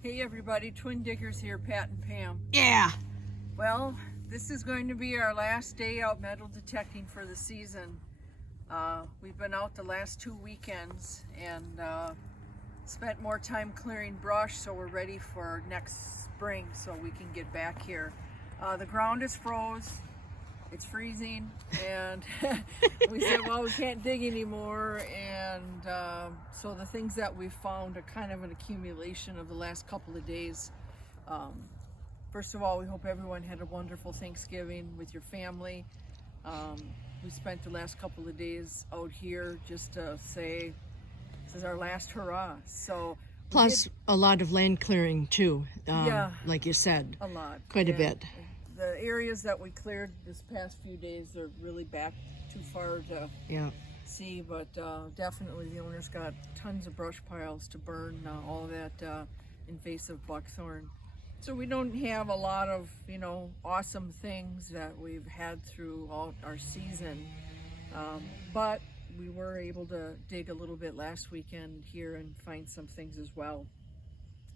Hey everybody, Twin Diggers here, Pat and Pam. Yeah. Well, this is going to be our last day out metal detecting for the season. We've been out the last 2 weekends and spent more time clearing brush, so we're ready for next spring so we can get back here. The ground is froze, it's freezing, and we said, well, we can't dig anymore, and so the things that we've found are kind of an accumulation of the last couple of days. First of all, we hope everyone had a wonderful Thanksgiving with your family. We spent the last couple of days out here just to say this is our last hurrah. So Plus a lot of land clearing too. Yeah. Like you said. A lot. Quite a bit. The areas that we cleared this past few days are really back too far to see, but definitely the owners got tons of brush piles to burn all of that invasive buckthorn. So we don't have a lot of, awesome things that we've had throughout our season, but we were able to dig a little bit last weekend here and find some things as well.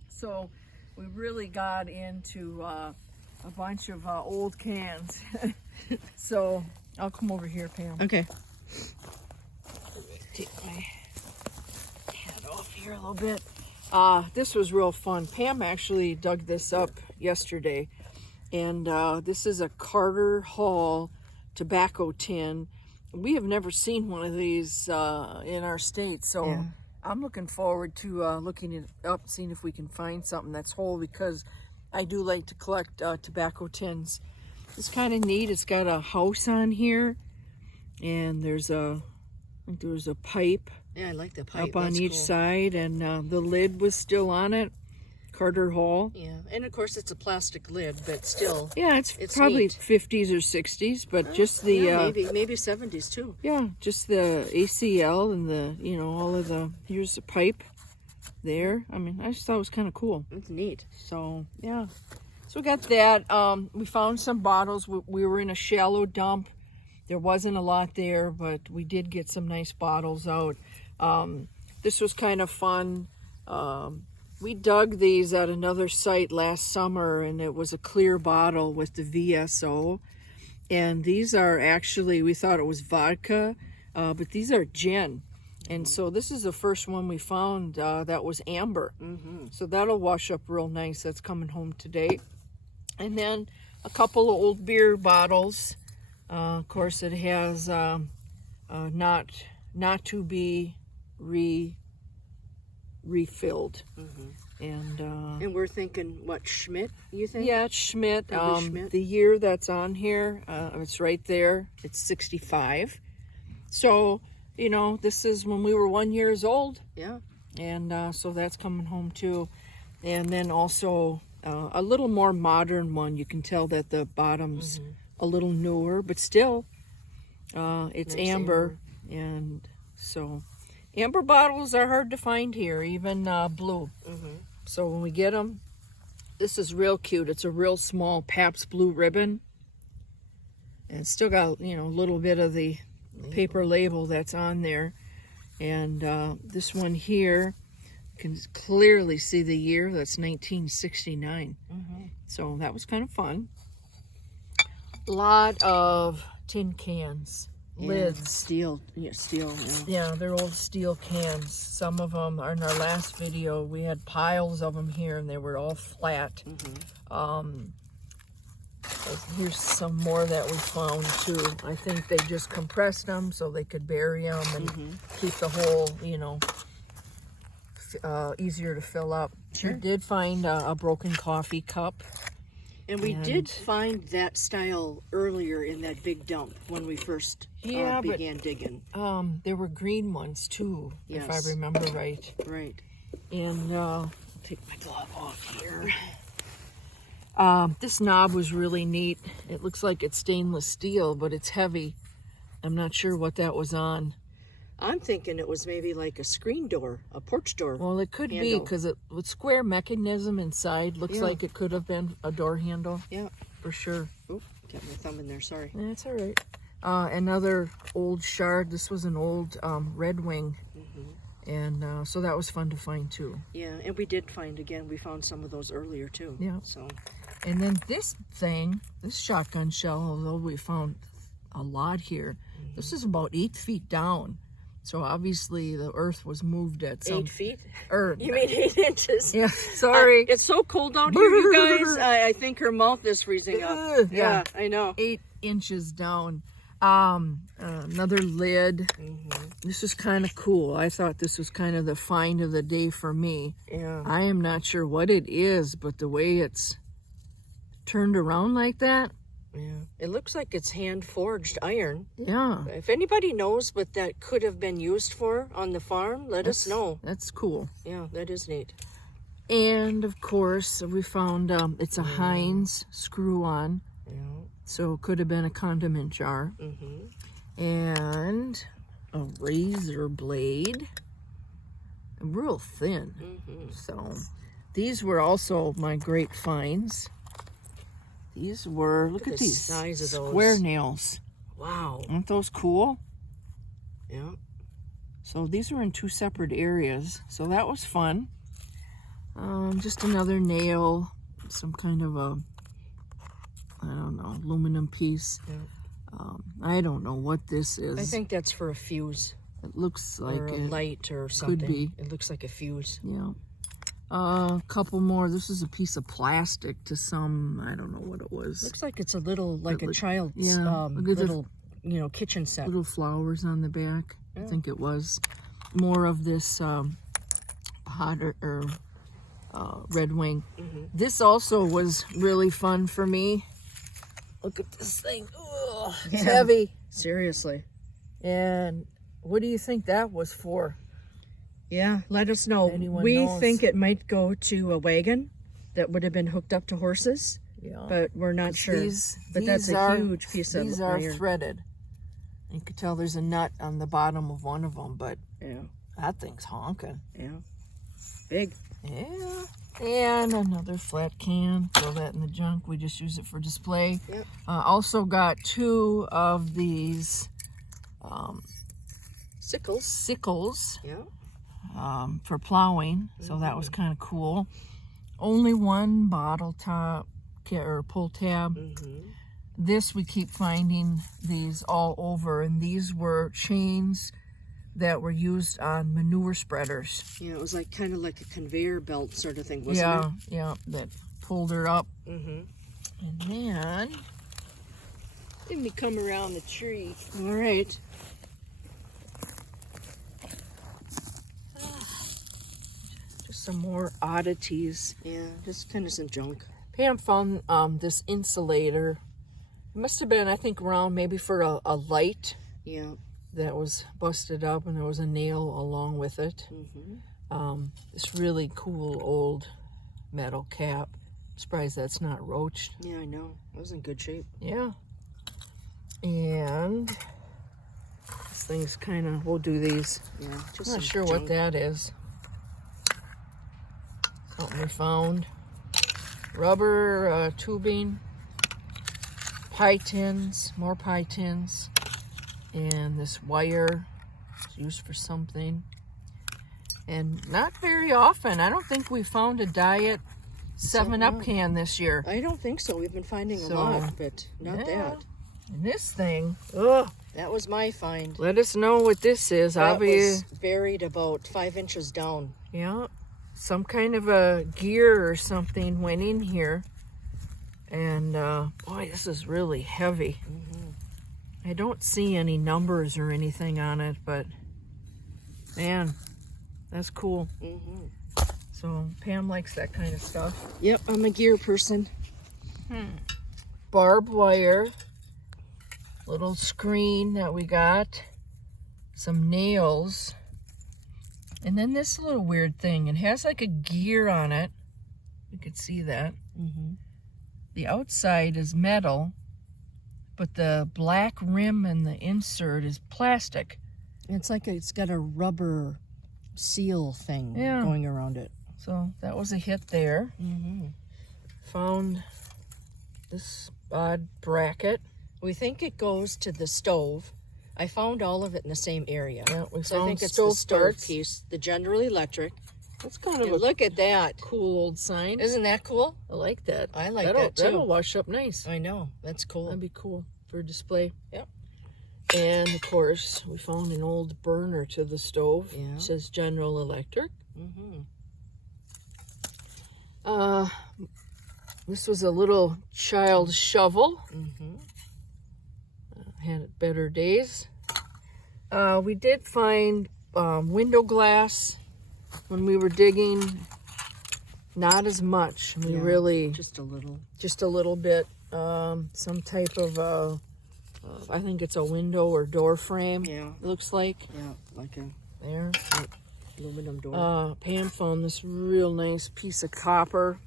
So we really got into a bunch of old cans. So I'll come over here, Pam. Okay. Take my hat off here a little bit. This was real fun. Pam actually dug this up yesterday, and this is a Carter Hall tobacco tin. We have never seen one of these in our state, so I'm looking forward to looking it up, seeing if we can find something that's whole, because I do like to collect tobacco tins. It's kind of neat. It's got a house on here, and there's a pipe. Yeah, I like the pipe. Up on That's each cool. side, and the lid was still on it. Carter Hall. Yeah, and of course it's a plastic lid, but still. Yeah, it's probably neat. 50s or 60s, but just the maybe 70s too. yeah, just the ACL and the all of the. Here's the pipe there. I mean, I just thought it was kind of cool. It's neat. So yeah, so we got that. We found some bottles. We were in a shallow dump. There wasn't a lot there, but we did get some nice bottles out. This was kind of fun. We dug these at another site last summer, and it was a clear bottle with the VSO. And these are actually, we thought it was vodka, but these are gin. And so this is the first one we found that was amber. So that'll wash up real nice. That's coming home today. And then a couple of old beer bottles. Of course, it has not to be refilled. And we're thinking, what, Schmidt, you think? Yeah, it's Schmidt. Schmidt. The year that's on here, it's right there. It's 65. So, this is when we were 1 year old. Yeah. And so that's coming home too. And then also a little more modern one. You can tell that the bottom's a little newer, but still it's Nice amber. And so amber bottles are hard to find here, even blue. So when we get them, this is real cute. It's a real small Pabst Blue Ribbon, and it's still got a little bit of the paper label that's on there. And this one here, you can clearly see the year. That's 1969. So that was kind of fun. A lot of tin cans, lids. Steel. Yeah, they're old steel cans. Some of them are in our last video. We had piles of them here, and they were all flat. Here's some more that we found too. I think they just compressed them so they could bury them and keep the hole, easier to fill up. Sure. We did find a broken coffee cup. And we did find that style earlier in that big dump when we first began digging. There were green ones too, if I remember right. Right. And I'll take my glove off here. This knob was really neat. It looks like it's stainless steel, but it's heavy. I'm not sure what that was on. I'm thinking it was maybe like a screen door, a porch door. Well, it could be, because it with square mechanism inside. Looks like it could have been a door handle. Yeah. For sure. Oop, got my thumb in there, sorry. That's all right. Another old shard. This was an old Red Wing And so that was fun to find too. Yeah, and we did find, again, we found some of those earlier too. Yeah. So, and then this shotgun shell, although we found a lot here, this is about 8 feet down. So obviously the earth was moved at some 8 feet? Or You mean 8 inches? yeah, sorry. It's so cold out here, you guys. I think her mouth is freezing up. Yeah, I know. 8 inches down. Another lid. This is kind of cool. I thought this was kind of the find of the day for me. Yeah. I am not sure what it is, but the way it's turned around like that. Yeah. It looks like it's hand-forged iron. Yeah. If anybody knows what that could have been used for on the farm, let us know. That's cool. Yeah, that is neat. And of course, we found it's a Heinz screw-on. Yeah. So it could have been a condiment jar. And a razor blade. Real thin. So these were also my great finds. These were, look at the these size of those. square nails. Wow. Aren't those cool? Yeah. So these were in 2 separate areas. So that was fun. Just another nail, some kind of a, I don't know, aluminum piece. Yeah. I don't know what this is. I think that's for a fuse. It looks like Or a it light or something. could be. It looks like a fuse. Yeah. A couple more. This is a piece of plastic to some, I don't know what it was. Looks like it's a little, like a child's yeah, look at little, kitchen set. Little flowers on the back. I think it was more of this potter or red wing. This also was really fun for me. Look at this thing. Ugh, it's heavy. Seriously. And what do you think that was for? Yeah, let us know. Anyone we knows? think it might go to a wagon that would have been hooked up to horses, Yeah. but we're not sure. But that's a huge piece of These are iron. threaded. You could tell there's a nut on the bottom of one of them, but Yeah, that thing's honking. yeah. Big. Yeah. And another flat can. Throw that in the junk. We just use it for display. Yep. Also got 2 of these sickles Yeah. for plowing. So that was kind of cool. Only one bottle top or pull tab. This, we keep finding these all over, and these were chains that were used on manure spreaders. Yeah, it was like kind of like a conveyor belt sort of thing, wasn't it? Yeah, that pulled her up. Mm-hmm. And then, let me come around the tree. All right. Just some more oddities. Yeah, just kind of some junk. Pam found this insulator. It must have been, I think, around maybe for a light. Yeah. That was busted up, and there was a nail along with it. This really cool old metal cap. I'm surprised that's not roached. Yeah, I know. It was in good shape. Yeah. And this thing's kind of, we'll do these. Yeah, just I'm not some sure junk. what that is. Something we found. Rubber tubing. Pie tins, more pie tins. And this wire is used for something. And not very often. I don't think we found a Diet 7-Up can this year. I don't think so. We've been finding a So, lot, but not yeah. that. And this thing, ugh. That was my find. Let us know what this is. That Obvious. was buried about 5 inches down. Yeah. Some kind of a gear or something went in here. And boy, this is really heavy. I don't see any numbers or anything on it, but man, that's cool. So Pam likes that kind of stuff. Yep, I'm a gear person. Barbed wire, little screen that we got, some nails, and then this little weird thing. It has like a gear on it. You could see that. The outside is metal, but the black rim and the insert is plastic. It's like it's got a rubber seal thing going around it. So that was a hit there. Found this odd bracket. We think it goes to the stove, I found all of it in the same area. Yeah, we So I found think it's stove the stove parts. piece, the General Electric. That's kind of And a look at that. cool old sign. Isn't that cool? I like that. I like that'll, that too. That'll wash up nice. I know. That's cool. That'd be cool for display. Yep. And of course, we found an old burner to the stove. Yeah. It says General Electric. Mm-hmm. This was a little child shovel. Mm-hmm. Had better days. We did find window glass when we were digging. Not as much. We really just a little. just a little bit. Some type of I think it's a window or door frame. Yeah. It looks like Yeah, like a there. aluminum door. Pam found this real nice piece of copper.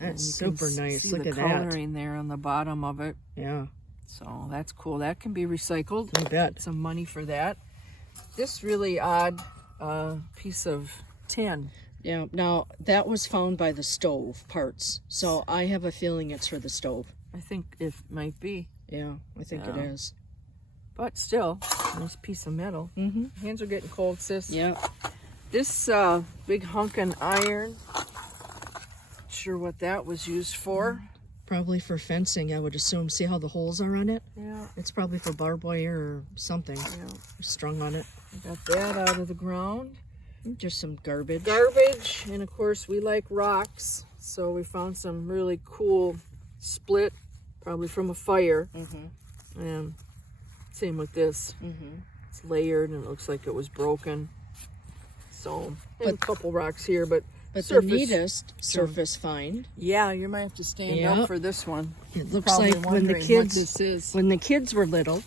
That's And you can super nice. see Look the at that. coloring there on the bottom of it. Yeah. So that's cool. That can be recycled. I bet. Some money for that. This really odd piece of tin. Yeah. Now that was found by the stove parts, so I have a feeling it's for the stove. I think it might be, Yeah, I think it Yeah. is. but still, nice piece of metal. Mm-hmm. Hands are getting cold, sis. Yeah. This big hunkin' iron. Sure what that was used for. Probably for fencing, I would assume. See how the holes are on it? Yeah, It's probably for barbed wire or something yeah. strung on it. Got that out of the ground. Just some garbage. Garbage, and of course we like rocks, so we found some really cool split, probably from a fire. Mm-hmm. And same with this. Mm-hmm. It's layered and it looks like it was broken. So, But- a couple rocks here, but But surface- the neatest surface find, yeah, you might have to stand Yeah. up for this one. it looks Probably like when the wondering kids what this is. when the kids were little.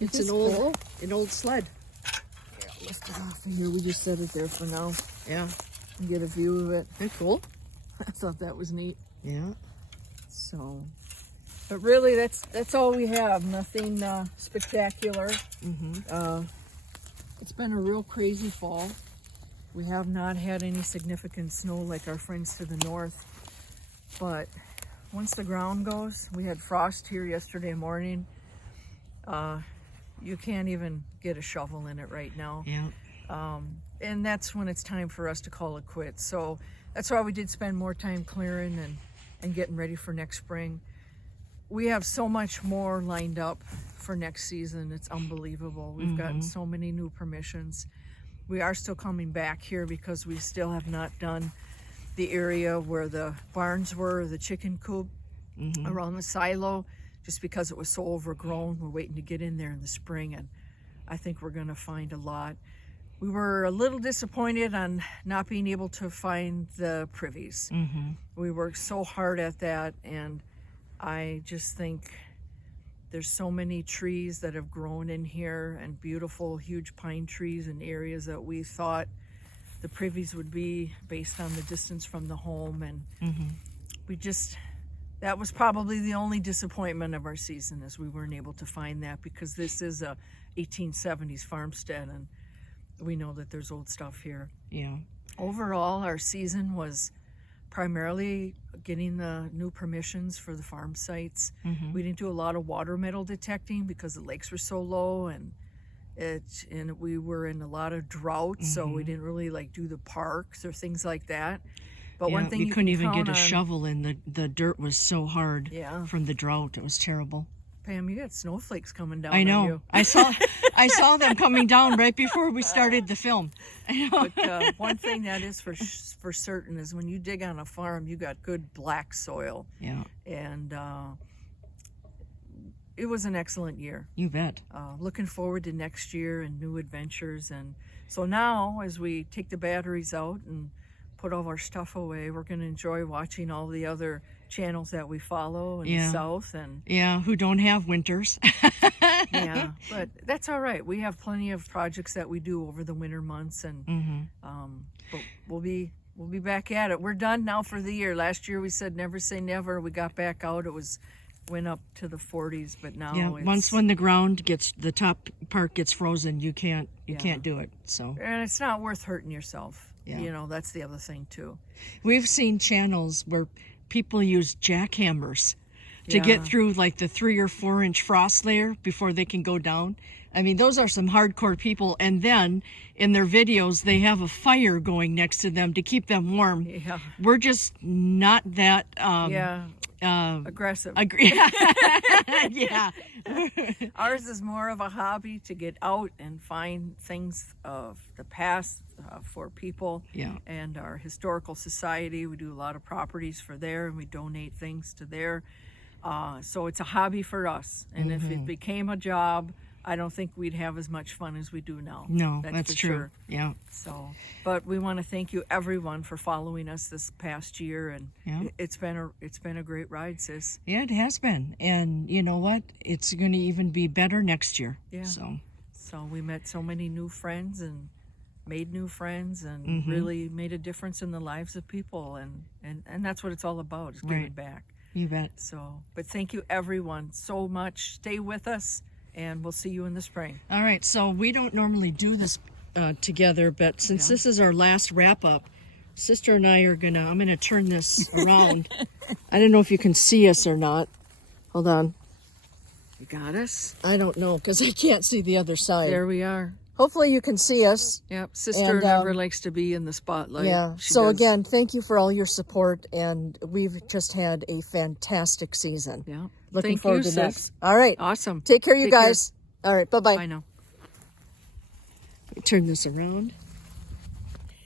It's It's an old sled. Yeah, lift it off of here. We just set it there for now Yeah. and get a view of it. They're cool. I thought that was neat. Yeah. So, but really, that's all we have. Nothing spectacular. Mm-hmm. It's been a real crazy fall. We have not had any significant snow like our friends to the north. But once the ground goes, we had frost here yesterday morning. You can't even get a shovel in it right now. Yeah. And that's when it's time for us to call it quits. So that's why we did spend more time clearing and getting ready for next spring. We have so much more lined up for next season. It's unbelievable. We've gotten so many new permissions. We are still coming back here because we still have not done the area where the barns were, the chicken coop, around the silo, just because it was so overgrown. We're waiting to get in there in the spring, and I think we're going to find a lot. We were a little disappointed on not being able to find the privies. Mm-hmm. We worked so hard at that, and I just think there's so many trees that have grown in here, and beautiful huge pine trees in areas that we thought the privies would be based on the distance from the home. And that was probably the only disappointment of our season, is we weren't able to find that, because this is a 1870s farmstead, and we know that there's old stuff here. Yeah. Overall, our season was primarily getting the new permissions for the farm sites. We didn't do a lot of water metal detecting because the lakes were so low, and we were in a lot of drought, so we didn't really do the parks or things like that. But one thing you couldn't can even get count a on- shovel in. The dirt was so hard Yeah, from the drought. It was terrible. Pam, you got snowflakes coming down. I on know. you. I saw them coming down right before we started the film. I know. But one thing that is for certain is when you dig on a farm, you got good black soil, Yeah. and it was an excellent year. You bet. Looking forward to next year and new adventures. And so now, as we take the batteries out and put all our stuff away, we're going to enjoy watching all the other channels that we follow in the south. And Yeah. Who don't have winters. yeah, but that's all right. We have plenty of projects that we do over the winter months, and but we'll be back at it. We're done now for the year. Last year we said never say never. We got back out. Went up to the 40s, but now Yeah. it's, Once when the ground the top part gets frozen, you can't do it. So and it's not worth hurting yourself. Yeah. You know, that's the other thing too. we've seen channels where people use jackhammers to Yeah. get through like the 3 or 4 inch frost layer before they can go down. I mean, those are some hardcore people. And then in their videos, they have a fire going next to them to keep them warm. Yeah. We're just not that Aggressive. yeah. Ours is more of a hobby to get out and find things of the past for people. Yeah. And our historical society, we do a lot of properties for there, and we donate things to there. So it's a hobby for us. And if it became a job, I don't think we'd have as much fun as we do now. No, that's for true. Sure. Yeah. So, but we want to thank you everyone for following us this past year, and Yeah. it's been a great ride, sis. Yeah, it has been. And you know what? It's going to even be better next year. Yeah. So we met so many new friends and made new friends and really made a difference in the lives of people, and that's what it's all about, is giving Right. back. you bet. So, but thank you everyone so much. Stay with us, and we'll see you in the spring. All right, so we don't normally do this together, but since this is our last wrap up, Sister and I I'm gonna turn this around. I don't know if you can see us or not. Hold on. You got us? I don't know because I can't see the other side. There we are. Hopefully you can see us. Yep, Sister And, never likes to be in the spotlight. Yeah. She So does. again, thank you for all your support, and we've just had a fantastic season. Yeah. Looking Thank forward you, to sis. next. All right. Awesome. Take care, you Take care. guys. All right. Bye-bye. Bye now. Turn this around.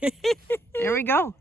There we go.